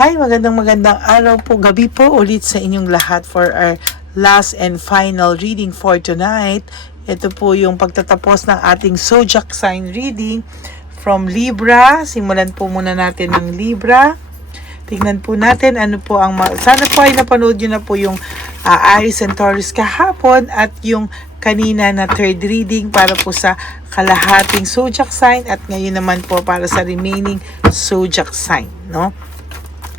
Hi, magandang araw po, gabi po ulit sa inyong lahat for our last and final reading for tonight. Ito po yung pagtatapos ng ating zodiac sign reading from Libra. Simulan po muna natin ng Libra. Tingnan po natin ano po ang sana po ay napanood nyo na po yung Aries and Taurus kahapon at yung kanina na third reading para po sa kalahating zodiac sign at ngayon naman po para sa remaining zodiac sign, no?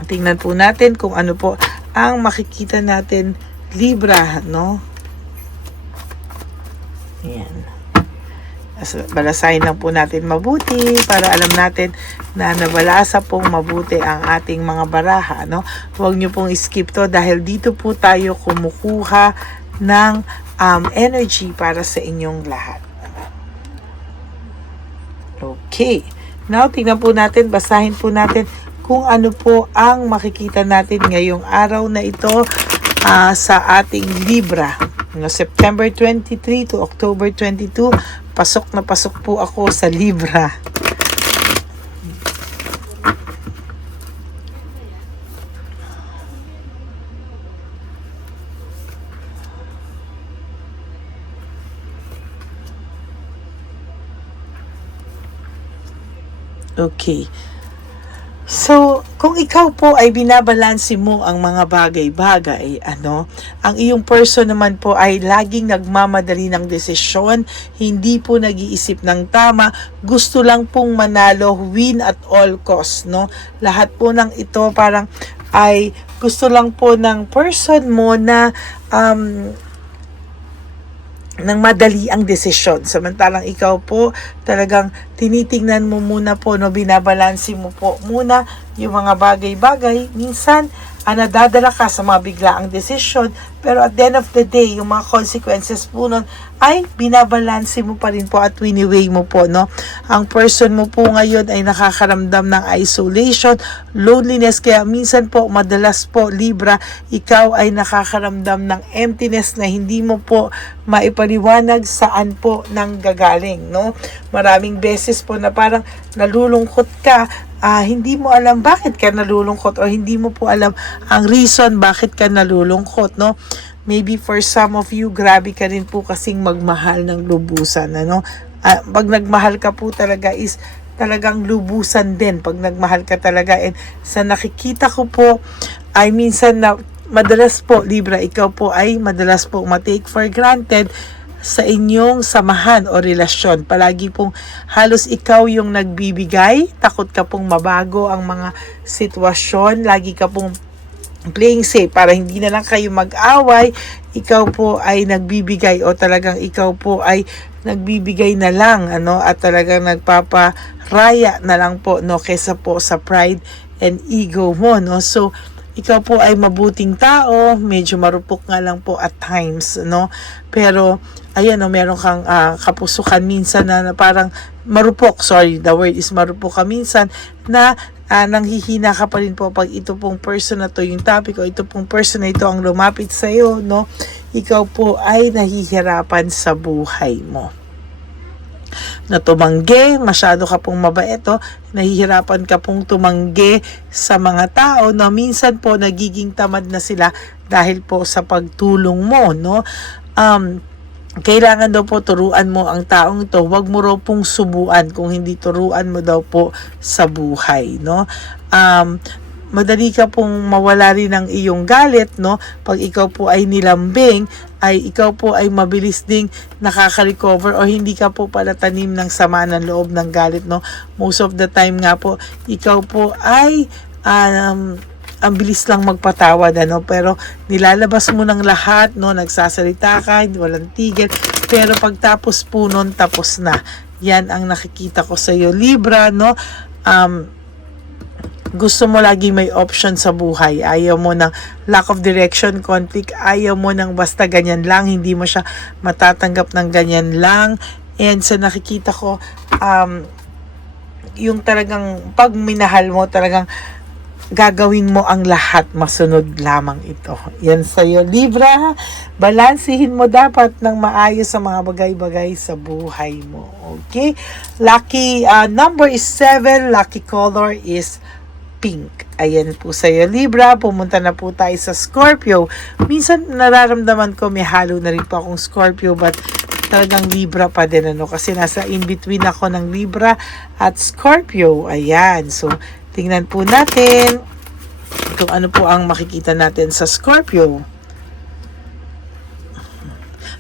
Tingnan po natin kung ano po ang makikita natin Libra, no? Ayan. Balasahin lang po natin mabuti para alam natin na nabalasa pong mabuti ang ating mga baraha, no? Huwag nyo pong skip to dahil dito po tayo kumukuha ng energy para sa inyong lahat. Okay. Now, tingnan po natin, basahin po natin kung ano po ang makikita natin ngayong araw na ito sa ating Libra. No, September 23 to October 22, pasok na pasok po ako sa Libra. Okay. So, kung ikaw po ay binabalanse mo ang mga bagay-bagay, ang iyong person naman po ay laging nagmamadali ng desisyon, hindi po nag-iisip ng tama, gusto lang pong manalo, win at all cost, no? Lahat po ng ito parang ay gusto lang po ng person mo na ng madali ang desisyon. Samantalang ikaw po, talagang tinitingnan mo muna po, no, binabalansi mo po muna yung mga bagay-bagay. Minsan, nadadala ka sa mga biglaang desisyon, pero at the end of the day, yung mga consequences po nun ay binabalansi mo pa rin po at winiweigh mo po, no? Ang person mo po ngayon ay nakakaramdam ng isolation, loneliness, kaya minsan po, madalas po, Libra, ikaw ay nakakaramdam ng emptiness na hindi mo po maipaliwanag saan po nang gagaling, no? Maraming beses po na parang nalulungkot ka, hindi mo alam bakit ka nalulungkot o hindi mo po alam ang reason bakit ka nalulungkot, no? Maybe for some of you, grabe ka rin po kasing magmahal ng lubusan, ano? Pag nagmahal ka po talaga is talagang lubusan din pag nagmahal ka talaga. And sa nakikita ko po ay minsan na madalas po, Libra, ikaw po ay madalas po matake for granted sa inyong samahan o relasyon. Palagi pong halos ikaw yung nagbibigay, takot ka pong mabago ang mga sitwasyon, lagi ka pong playing safe para hindi na lang kayo mag-away, ikaw po ay nagbibigay o talagang ikaw po ay nagbibigay na lang, at talagang nagpaparaya na lang po, no, kesa po sa pride and ego mo, no? So, ikaw po ay mabuting tao, medyo marupok nga lang po at times, no? Pero, ayan, meron kang kapusukan minsan na parang marupok, the word is marupok ka minsan, na nanghihina ka pa rin po pag ito pong person na to yung topic o ito pong person na ito ang lumapit sa iyo, no? Ikaw po ay nahihirapan sa buhay mo. Na tumanggi, masyado ka pong mabait, nahihirapan ka pong tumanggi sa mga tao, no? Minsan po nagiging tamad na sila dahil po sa pagtulong mo, no? Kailangan daw po turuan mo ang taong ito, huwag mo raw pong subuan kung hindi turuan mo daw po sa buhay, no? Madali ka pong mawala rin ng iyong galit, no? Pag ikaw po ay nilambing, ay ikaw po ay mabilis ding nakaka-recover o hindi ka po pala tanim ng sama ng loob ng galit, no? Most of the time nga po, ikaw po ay ang bilis lang magpatawad, pero nilalabas mo ng lahat, no? Nagsasalita ka, walang tigil, pero pagtapos po nun, tapos na. Yan ang nakikita ko sa iyo, Libra, no? Gusto mo lagi may option sa buhay. Ayaw mo ng lack of direction, conflict. Ayaw mo ng basta ganyan lang. Hindi mo siya matatanggap ng ganyan lang. And sa nakikita ko, yung talagang pag minahal mo, talagang gagawin mo ang lahat, masunod lamang ito. Yan sa'yo, Libra. Balansihin mo dapat ng maayos sa mga bagay-bagay sa buhay mo. Okay? Lucky number is 7. Lucky color is pink. Ayan po sa'yo, Libra. Pumunta na po tayo sa Scorpio. Minsan nararamdaman ko may halo na rin po akong Scorpio, but talagang Libra pa din, ano, kasi nasa in-between ako ng Libra at Scorpio. Ayan. So, tingnan po natin kung ano po ang makikita natin sa Scorpio.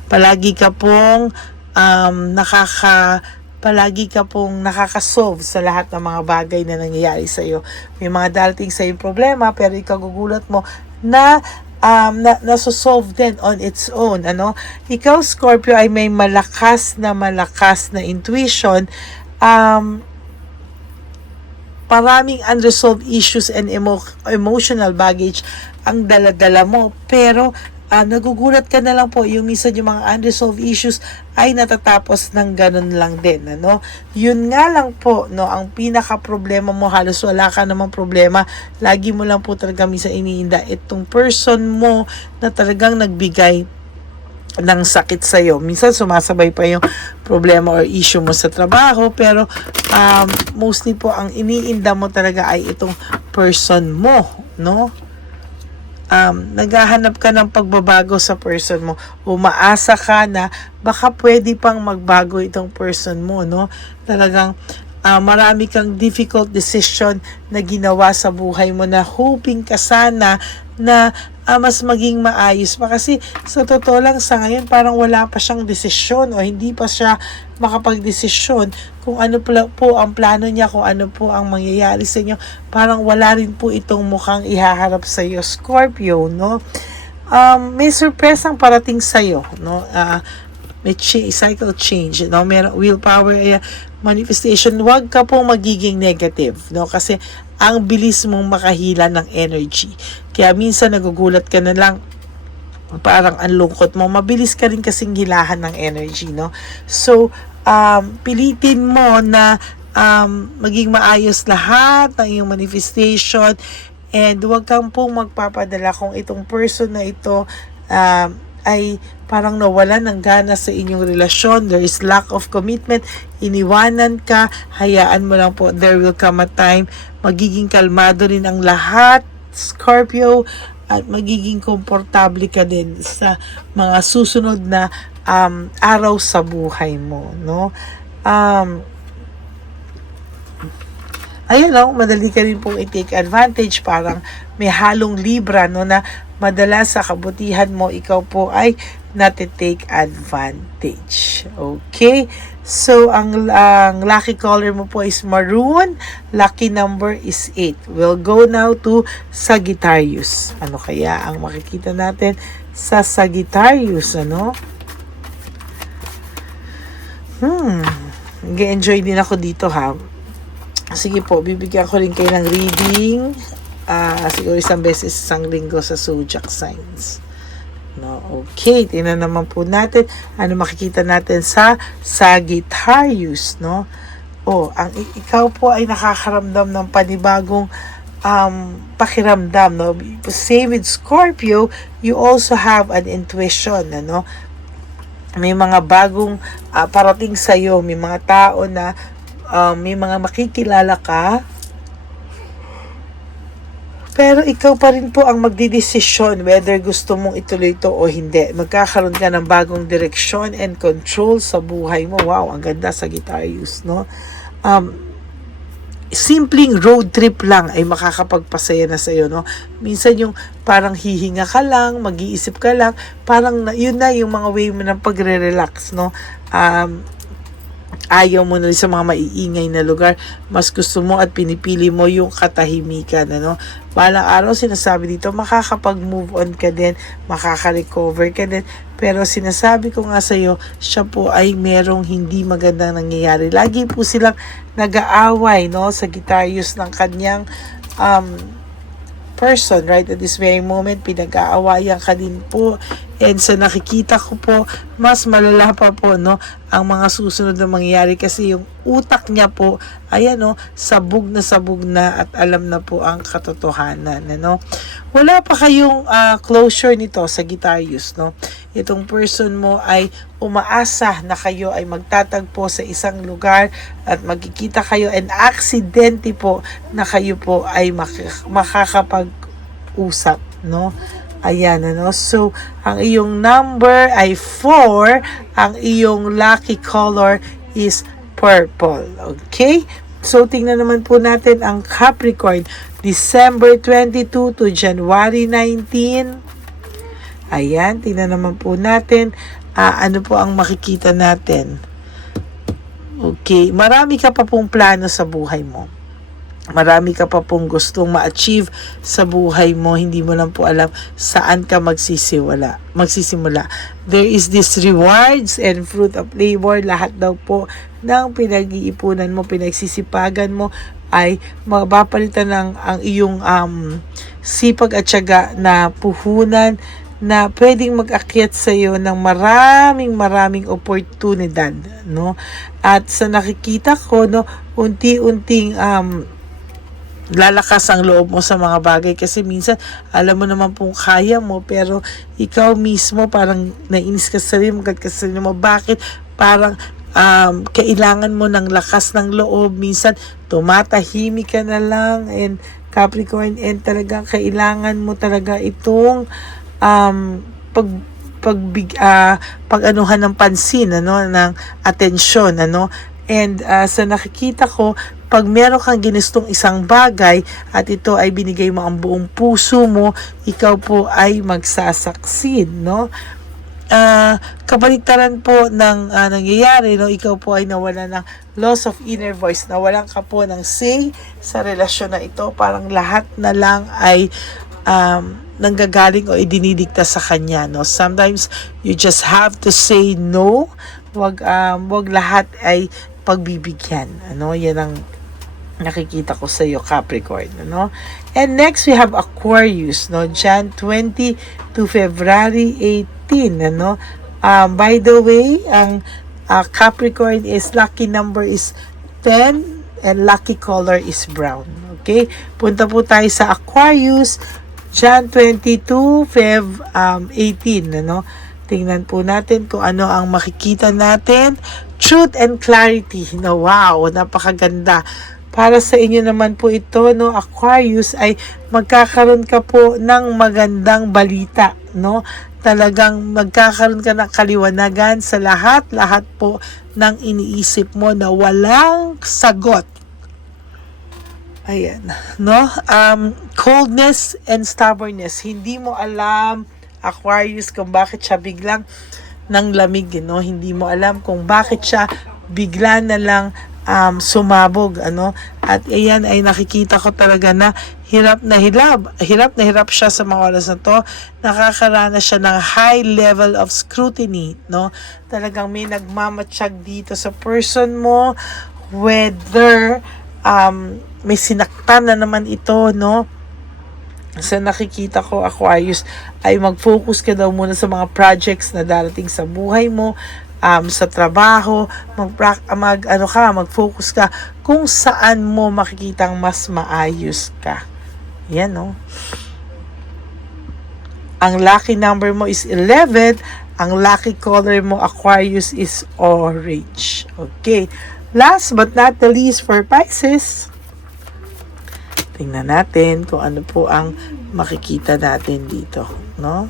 Palagi ka pong nakakasolve sa lahat ng mga bagay na nangyayari sa iyo. May mga darating sa iyo problema, pero ikaw gugulat mo na nasosolve din on its own, ano. Ikaw, Scorpio, ay may malakas na intuition. Maraming unresolved issues and emotional baggage ang dala-dala mo, pero nagugulat ka na lang po, yung minsan yung mga unresolved issues ay natatapos ng ganun lang din, ano. Yun nga lang po, no, ang pinaka problema mo, halos wala ka namang problema, lagi mo lang po talaga minsan iniinda itong person mo na talagang nagbigay ng sakit sa iyo. Minsan sumasabay pa yung problema or issue mo sa trabaho, pero mostly po ang iniinda mo talaga ay itong person mo, no. Naghahanap ka ng pagbabago sa person mo. Umaasa ka na baka pwede pang magbago itong person mo, no? Talagang marami kang difficult decision na ginawa sa buhay mo na hoping ka sana na mas maging maayos pa, kasi sa totoo lang sa ngayon parang wala pa siyang desisyon o hindi pa siya makapag-desisyon kung ano po ang plano niya, kung ano po ang mangyayari sa inyo. Parang wala rin po itong mukhang ihaharap sa iyo, Scorpio, no. May surpresang parating sa iyo, no. May cycle change, no? May willpower, manifestation. Huwag ka pong magiging negative, no? Kasi ang bilis mong makahila ng energy. Kaya minsan nagugulat ka na lang, parang ang lungkot mo. Mabilis ka rin kasing hilahan ng energy, no? So, pilitin mo na maging maayos lahat ng iyong manifestation, and huwag kang pong magpapadala kung itong person na ito ay parang nawalan ng gana sa inyong relasyon, there is lack of commitment, iniwanan ka, hayaan mo lang po, there will come a time, magiging kalmado rin ang lahat, Scorpio, at magiging komportable ka din sa mga susunod na araw sa buhay mo, no. Ayun, no, madali ka rin pong i-take advantage, parang may halong Libra, no, na madalas sa kabutihan mo, ikaw po ay nati-take advantage. Okay? So, ang lucky color mo po is maroon. Lucky number is 8. We'll go now to Sagittarius. Ano kaya ang makikita natin sa Sagittarius, ano? Nag-enjoy din ako dito, ha. Sige po, bibigyan ko rin kayo ng reading. Siguro isang beses isang linggo sa zodiac signs. No, okay, tingnan naman po natin ano makikita natin sa Sagittarius, no. Ikaw po ay nakakaramdam ng panibagong pakiramdam, no. Same with Scorpio, you also have an intuition, ano. May mga bagong parating sa iyo, may mga tao na may mga makikilala ka, pero ikaw pa rin po ang magdidesisyon whether gusto mong ituloy ito o hindi. Magkakaroon ka ng bagong direksyon and control sa buhay mo. Wow, ang ganda, Sagittarius, no? Simpleng road trip lang ay makakapagpasaya na sa'yo, no? Minsan yung parang hihinga ka lang, mag-iisip ka lang, parang yun na yung mga way mo ng pagre-relax, no? Ayaw mo na rin sa mga maiingay na lugar. Mas gusto mo at pinipili mo yung katahimikan, ano. Balang araw, sinasabi dito, makakapag-move on ka din, makaka-recover ka din. Pero sinasabi ko nga sa'yo, siya po ay merong hindi magandang nangyayari. Lagi po silang nag-aaway, no, Sagittarius, ng kanyang person, right? At this very moment, pinag-aawayan ka din po. And sa nakikita ko po, mas malala pa po, no, ang mga susunod na mangyayari kasi yung utak niya po, ayan, no, sabog na at alam na po ang katotohanan, ano. Wala pa kayong closure nito sa Sagittarius, no. Itong person mo ay umaasa na kayo ay magtatagpo sa isang lugar at magkikita kayo and aksidente po na kayo po ay makakapag-usap, no. Ayan, ano. So, ang iyong number ay 4. Ang iyong lucky color is purple. Okay? So, tingnan naman po natin ang Capricorn. December 22 to January 19. Ayan, tingnan naman po natin. Ano po ang makikita natin. Okay, marami ka pa pong plano sa buhay mo. Marami ka pa pong gustong ma-achieve sa buhay mo. Hindi mo lang po alam saan ka magsisimula. There is this rewards and fruit of labor. Lahat daw po ng pinag-iipunan mo, pinagsisipagan mo ay mapapalitan ng ang iyong sipag at tiyaga na puhunan na pwedeng mag-akyat sa iyo ng maraming oportunidad, no? At sa nakikita ko, no, unti-unting lalakas ang loob mo sa mga bagay kasi minsan alam mo naman pong kaya mo pero ikaw mismo parang nainis ka sa sarili mo, bakit parang kailangan mo ng lakas ng loob, minsan tumatahimik ka na lang, and Capricorn, and talagang kailangan mo talaga itong pag-anuhan ng pansin, ano, ng atensyon, ano. And sa nakikita ko, pag meron kang ginustong isang bagay at ito ay binigay mo ang buong puso mo, ikaw po ay magsasucceed, no? Kabaliktaran po ng nangyayari, no? Ikaw po ay nawala ng loss of inner voice, nawalan ka po ng say sa relasyon na ito, parang lahat na lang ay nanggagaling o idinidikta sa kanya, no? Sometimes you just have to say no. Wag lahat ay pagbibigyan, ano. Yan ang nakikita ko sa iyo, Capricorn, ano. And next we have Aquarius, no, Jan 20 to February 18, ano. By the way, ang Capricorn is lucky number is 10 and lucky color is brown. Okay? Punta po tayo sa Aquarius, Jan 22, Feb 18, ano. Tingnan po natin kung ano ang makikita natin. Truth and clarity. No, wow, napakaganda. Para sa inyo naman po ito, no, Aquarius, ay magkakaroon ka po ng magandang balita, no? Talagang magkakaroon ka ng kaliwanagan sa lahat po ng iniisip mo na walang sagot. Ayan, no? Coldness and stubbornness. Hindi mo alam, Aquarius, kung bakit siya biglang ng lamig, no? Hindi mo alam kung bakit siya bigla na lang sumabog, ano. At ayan ay nakikita ko talaga na hirap na hirap siya sa mga oras na to. Nakakaranas siya ng high level of scrutiny, no. Talagang may nagmamatsyag dito sa person mo, whether may sinaktan na naman ito, no. Sa nakikita ko, Aquarius, ay mag-focus ka daw muna sa mga projects na darating sa buhay mo, sa trabaho, mag-focus ka kung saan mo makikitang mas maayos ka. Yan, no? Ang lucky number mo is 11. Ang lucky color mo, Aquarius, is orange. Okay. Last but not the least for Pisces, tingnan natin kung ano po ang makikita natin dito, no?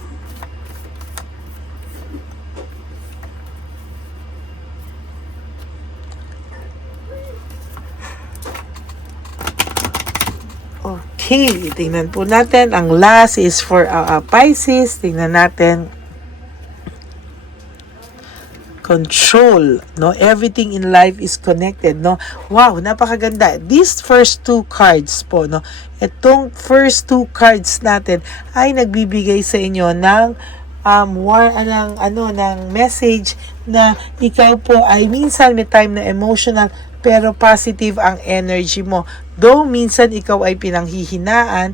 Okay, tingnan po natin. Ang last is for Pisces. Tingnan natin. Control, no? Everything in life is connected, no? Wow, napakaganda. These first two cards po, no? Itong first two cards natin ay nagbibigay sa inyo ng ng message na ikaw po ay minsan may time na emotional pero positive ang energy mo. Though minsan ikaw ay pinanghihinaan,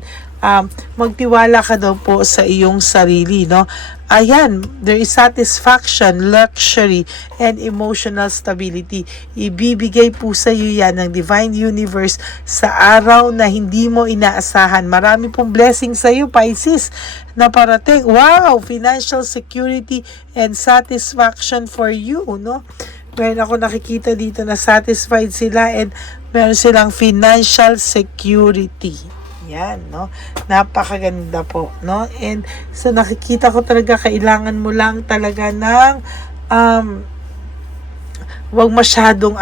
magtiwala ka daw po sa iyong sarili, no? ayan, there is satisfaction, luxury, and emotional stability. Ibibigay po sa iyo yan ng Divine Universe sa araw na hindi mo inaasahan. Marami pong blessing sa iyo, Pisces, na parating. Wow! Financial security and satisfaction for you, no? Meron ako nakikita dito na satisfied sila and meron silang financial security. Yan, no? Napakaganda po, no? And so nakikita ko talaga kailangan mo lang talaga ng wag masyadong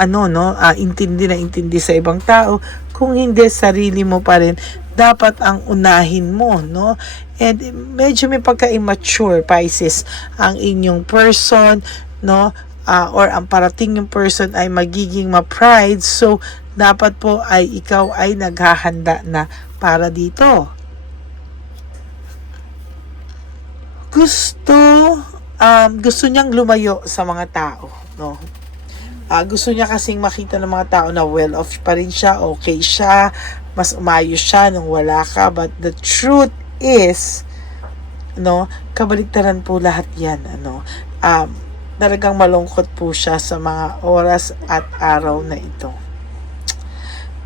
intindi sa ibang tao. Kung hindi, sarili mo pa rin dapat ang unahin mo, no? And medyo may pagka-immature, Pisces, ang inyong person, no? Or ang parating yung person ay magiging ma-pride. So, dapat po ay ikaw ay naghahanda na para dito. Gusto niyang lumayo sa mga tao, no? Gusto niya kasing makita ng mga tao na well-off pa rin siya, okay siya, mas umayos siya nung wala ka. But the truth is, no, kabaligtaran po lahat yan, ano. Talagang malungkot po siya sa mga oras at araw na ito.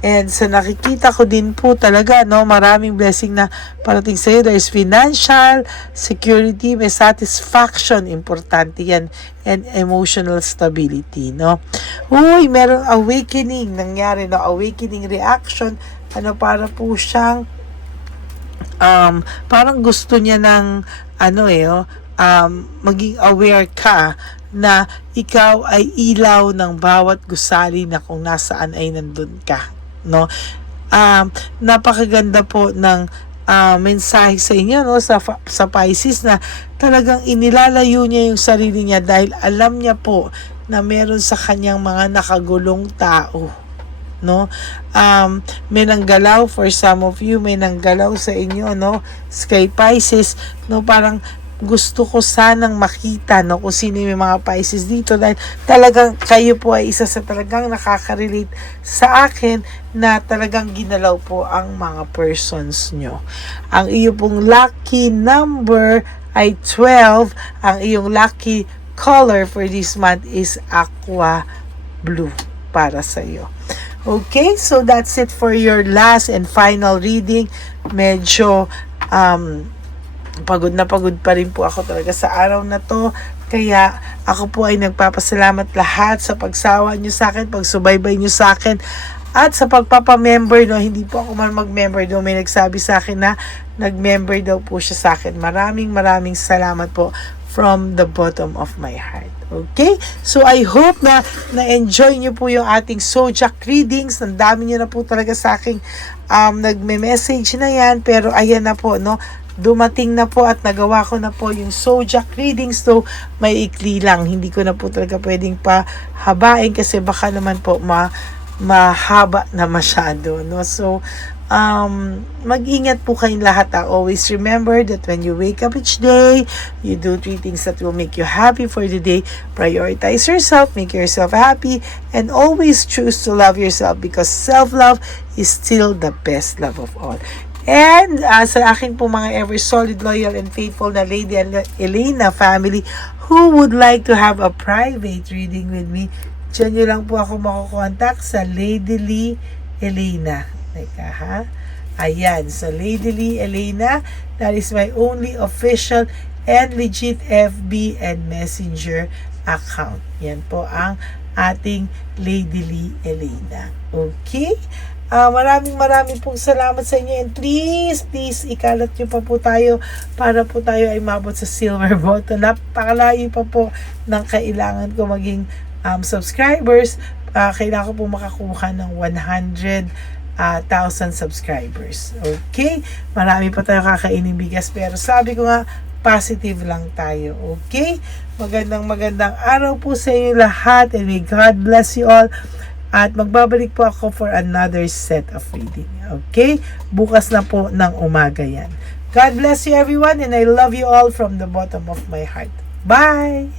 And sa nakikita ko din po talaga, no, maraming blessing na parating sa iyo. There is financial security, may satisfaction, importante yan, and emotional stability, no. Uy, merong awakening nangyari, no, awakening reaction, para po siyang parang gusto niya ng maging aware ka na ikaw ay ilaw ng bawat gusali na kung nasaan ay nandun ka, no? Napakaganda po ng mensahe sa inyo, no, sa Pisces, na talagang inilalayo niya yung sarili niya dahil alam niya po na meron sa kanyang mga nakagulong tao, no? May nanggalaw for some of you, may nanggalaw sa inyo, no, Sky Pisces, no, parang gusto ko sanang makita, no, kung sino yung mga Pisces dito, dahil talagang kayo po ay isa sa talagang nakaka-relate sa akin na talagang ginalaw po ang mga persons nyo. Ang iyo pong lucky number ay 12. Ang iyong lucky color for this month is aqua blue para sa iyo. Okay, so that's it for your last and final reading. Medyo pagod na pagod pa rin po ako talaga sa araw na to. Kaya ako po ay nagpapasalamat lahat sa pagsawa nyo sa akin, pagsubaybay nyo sa akin, at sa pagpapamember, no. Hindi po ako man mag-member, no. May nagsabi sa akin na nag-member daw po siya sa akin. Maraming salamat po from the bottom of my heart. Okay? So, I hope na na-enjoy nyo po yung ating zodiac readings. Ang dami nyo na po talaga sa aking nagme-message na yan. Pero, ayan na po, no? Dumating na po at nagawa ko na po yung zodiac readings. So, may ikli lang. Hindi ko na po talaga pwedeng pahabain kasi baka naman po mahaba na masyado, no? So, mag-ingat po kayong lahat. Always remember that when you wake up each day, you do 3 things that will make you happy for the day. Prioritize yourself, make yourself happy, and always choose to love yourself because self-love is still the best love of all. And sa akin po mga ever solid, loyal, and faithful na Lady Elena family who would like to have a private reading with me, dyan nyo lang po ako makukontak sa Lady Lee Elena. Teka ha. Ayan, so Lady Lee Elena, that is my only official and legit FB and Messenger account. Yan po ang ating Lady Lee Elena. Okay? Maraming pong salamat sa inyo, and please ikalat nyo pa po tayo para po tayo ay mabot sa silver button. Napakalayo pa po ng kailangan ko maging subscribers. Kailangan ko po makakuha ng 100,000 subscribers. Okay? Marami pa tayo kakainin bigas, pero sabi ko nga, positive lang tayo. Okay? Magandang araw po sa inyo lahat, and may God bless you all. At magbabalik po ako for another set of reading. Okay? Bukas na po ng umaga yan. God bless you everyone, and I love you all from the bottom of my heart. Bye!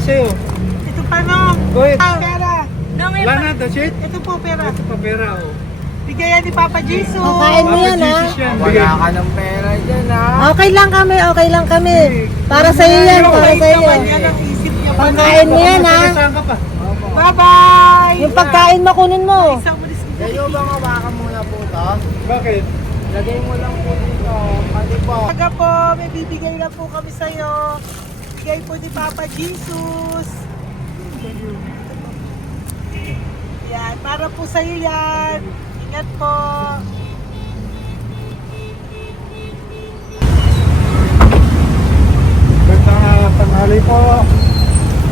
sa'yo. Ito pa nung. Go ahead. Pera. Wala na, that's it. Ito po pera. Ito pa pera, oh. Bigayan ni Papa Jesus. Kakain mo yan, ha? Jesus yan. Bigay. Wala ka ng pera dyan, ha? Okay lang kami, okay lang kami. Para sa iyo yan, para sa iyo yan. Yan ang isip niya. Pagkain mo yan, ha? Saan ka pa? Bye-bye. Yung pagkain mo, kunin mo. Isang ulis dito. Kayo bang hawakan muna po to? Bakit? Lagay mo lang po dito. Pati po. Taga po, may bibigay lang po kami sa'yo. Bigay po ni Papa Jesus. Yan, para po sa'yo yan. Ingat po. Magandang tanghali po.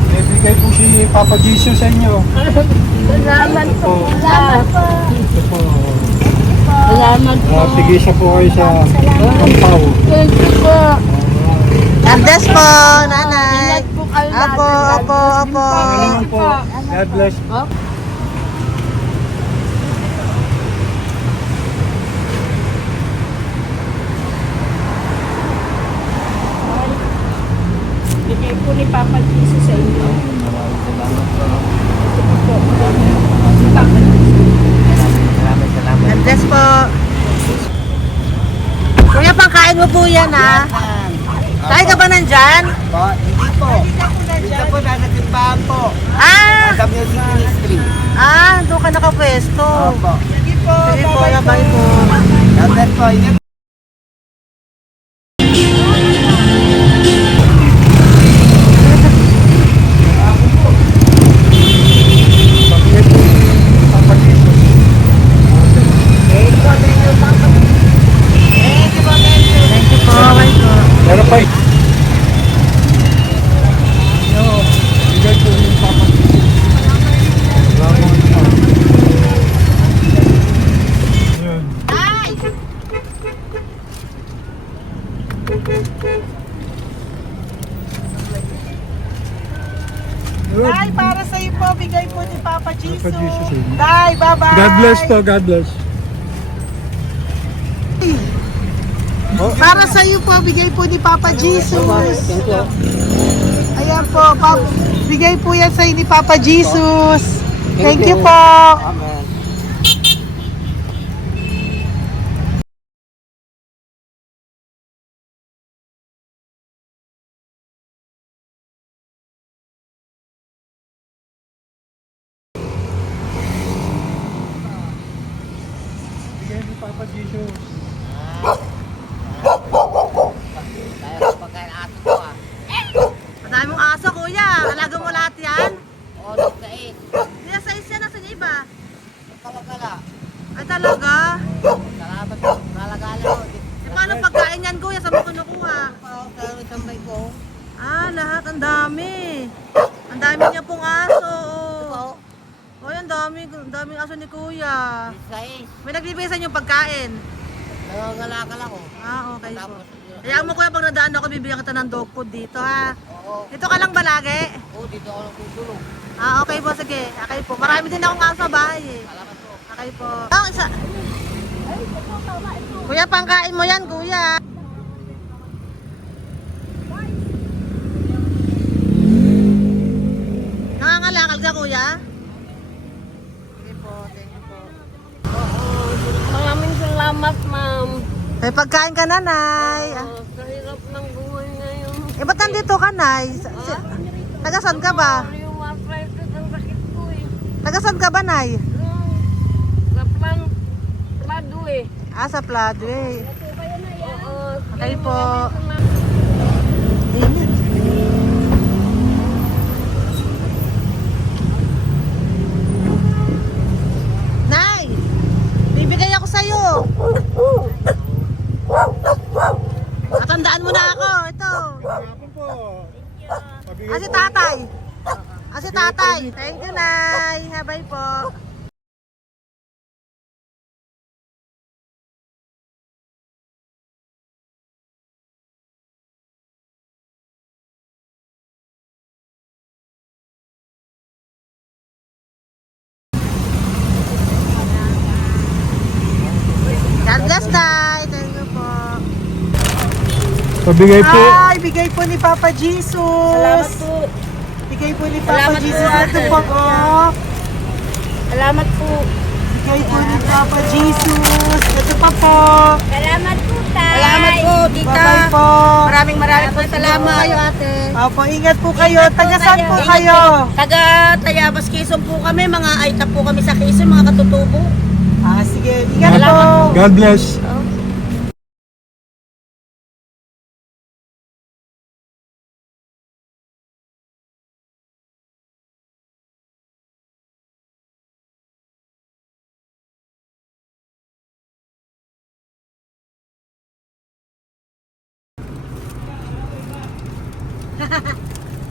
May bigay po si Papa Jesus sa inyo. Salamat po. Salamat po. Ito po. Salamat po. Tigisa po kayo sa Ampaw. Thank you po. God bless po, nanay. Apo. Pangalaman po. God bless. Bigay po ni Papa Jesus sa inyo. God bless po. Kuya, pangkain mo po yan, ha? Tayo ka ba nandyan? Po, hindi po. Dito po, nanatimbahan po. Ah! Sa Music Ministry. Doon ka nakapwesto. Opo. Sige po, Sige po, bye-bye labay po. God bless po. Ingat. Pabigay po si Papa Jesus. Thank you po, bye po. Meron pa eh. Bigay po ni Papa Jesus. Salamat po. Yun. Good. Day, para sa'yo po. Bigay po ni Papa Jesus. Papa Jesus, eh. Day, bye-bye. God bless po, God bless. Para sa iyo po, bigay po ni Papa Jesus. Ayan po, bigay po yan sa ni Papa Jesus. Thank you po. Amen. Bigay ni Papa Jesus. Kaya ko pagkain ato ko, ah. Madami mong aso, kuya. Alaga mo lahat yan. Oras na eh. Hindi na size yan, nasa iba. Kalagala. Ay talaga? Salamat po. Kalagala ko. E paano pagkain yan, kuya? Saan mo kinukuha? Sa tambay ko. Lahat. Ang dami. Ang dami niya pong aso. Oo. Oy, ang daming aso ni kuya. Sais. May nagbibigay sa inyo pagkain. Nangangalakal ako. Okay po. Tapos, Kaya mo kuya, pag nadaan ako, bibigyan kita ng dog food dito, ha? oo. Dito ka lang ba lagi? Oo, dito ako nagtutulog. Okay po, sige. Okay po. Marami din akong aso sa bahay, eh. Salamat po. Okay po. Isa. Kuya, pangkain mo yan, kuya. Nangangalakal ka, kuya? Sige po, thank you po. Maraming salamat, ma'am. May pagkain ka, nanay. Sa hirap ng buhay ngayon. Ba't nandito ka, nay? Taga saan ka ba? Yung arthritis ang sakit ko eh. Taga saan ka ba, nay? Sa plado eh. Sa Pladway. Oo. Okay po. Nay! Bibigay ako sa'yo. Matandaan mo na ako. Ito. Hapon po. Pabigay Si po. tatay. Si tatay. Thank you, Nay. Habay po. God bless, Tay. Thank you po. Pabigay po. Ay, bigay po ni Papa Jesus. Salamat po. Bigay po ni Papa Salamat po, Jesus. Ito ate. po, oh. Salamat po. Bigay po ni Papa Jesus. Ito pa po. Salamat po, tay. Salamat po, tita. Bye-bye po. Maraming po salamat. Kayo, ate. Opo, ingat po kayo. Taga saan po Ingat kayo? Taga Tayabas, Quezon po kami. Mga aita po kami sa Quezon, mga katutubo. Ah, sige. Ingat po. God bless.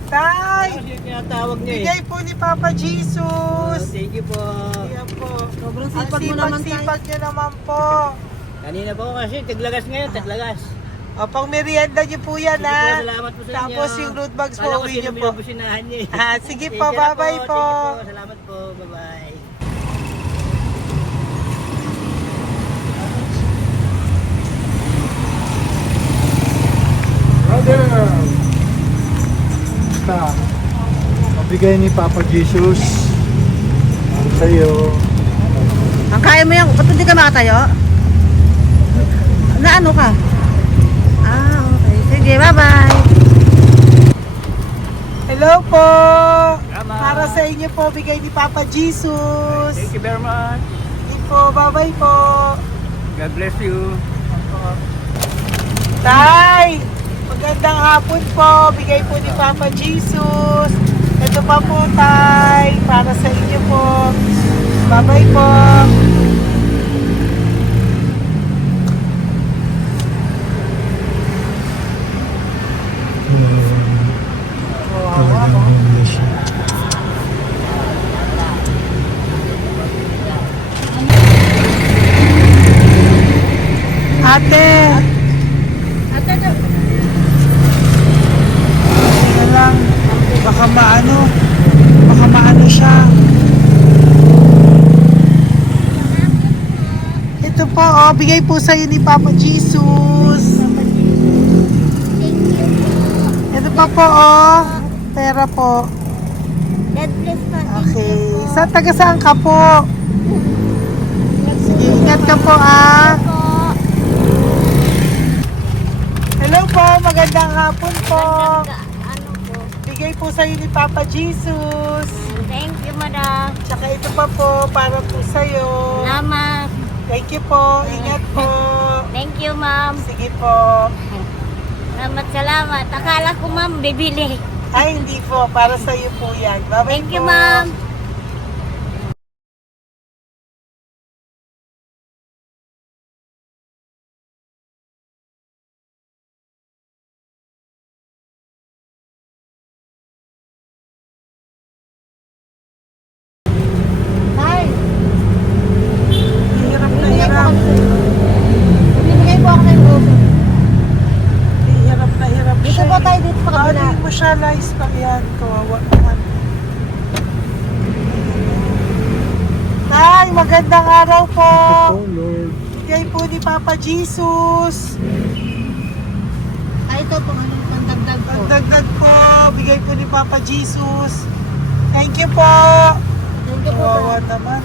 Tay, Tinatawag niya bigay po ni Papa Jesus. Thank you po. Ayan po. Sobrang Ang sipag mo naman, tay. sipag niyo naman po. Kanina po kasi, taglagas ngayon, taglagas. O, pang merienda niyo po yan, Sige po, ha? salamat po sa inyo. Tapos yung root bags po, Kala ko uwi sino niyo po. binubusinahan niya eh. Ah, sige po, Thank you na bye-bye po. Thank you po, salamat po, bye-bye. Brother! Basta, mabigay ni Papa Jesus ang sa'yo. Ang kaya mo yan, ba't hindi ka makatayo? Na ano ka? Ah, okay. Sige, bye-bye. Hello po. Tama. Para sa inyo po, bigay ni Papa Jesus. Thank you very much. Sige po, bye-bye po. God bless you. Tay, magandang hapon po. Bigay po ni Papa Jesus. Ito pa po, Tay. Para sa inyo po. Bye-bye po. Talagang homeless siya. Ate. Ate, Ito lang. Baka maano siya. Ito po, oh, bigay po sa'yo ni Papa Jesus. Ito pa po, oh. Pera po. God bless po. Okay. Taga saan ka po? Sige, ingat ka po, ah. Hello po, magandang hapon po. Ano po? Bigay po sa'yo ni Papa Jesus. Thank you, madam. Tsaka ito pa po, para po sa'yo. Salamat. Thank you po, ingat po. Thank you, ma'am. Sige po. Salamat. Akala ko, ma'am, bibili. Ay, hindi po, para sa'yo po yan. Bye-bye Thank you, po. ma'am. tay. Hirap na hirap. Bibigay po ako ng puso. Hirap na hirap Dito siya. po tayo, dito pa kabila. Hindi mo siya lies pa yan. Kawawa naman. Tay, magandang araw po. Oh Lord. Bigay po ni Papa Jesus. Ay, ito po, anong pandagdag po. Dagdag po. Bigay po ni Papa Jesus. Thank you po. Thank you po, Kawawa tay. naman.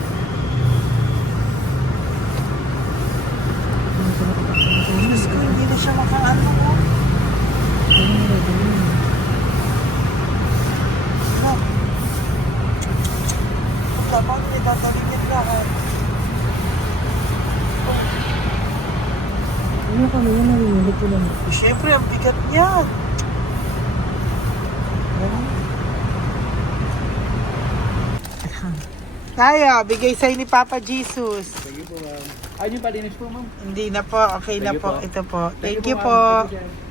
Diyos ko, hindi na siya makaano ko. Tama, may tataligin lahat. Ano kami yan, narinig ko lang. Siyempre, ang bigat niyan. Tayo, bigay sa'yo ni Papa Jesus. Thank you po, ma'am. Ayun yung palinis po, ma'am. Hindi na po, okay na Thank you po. po. Ito po. Thank you ma'am. po. Thank you, sir.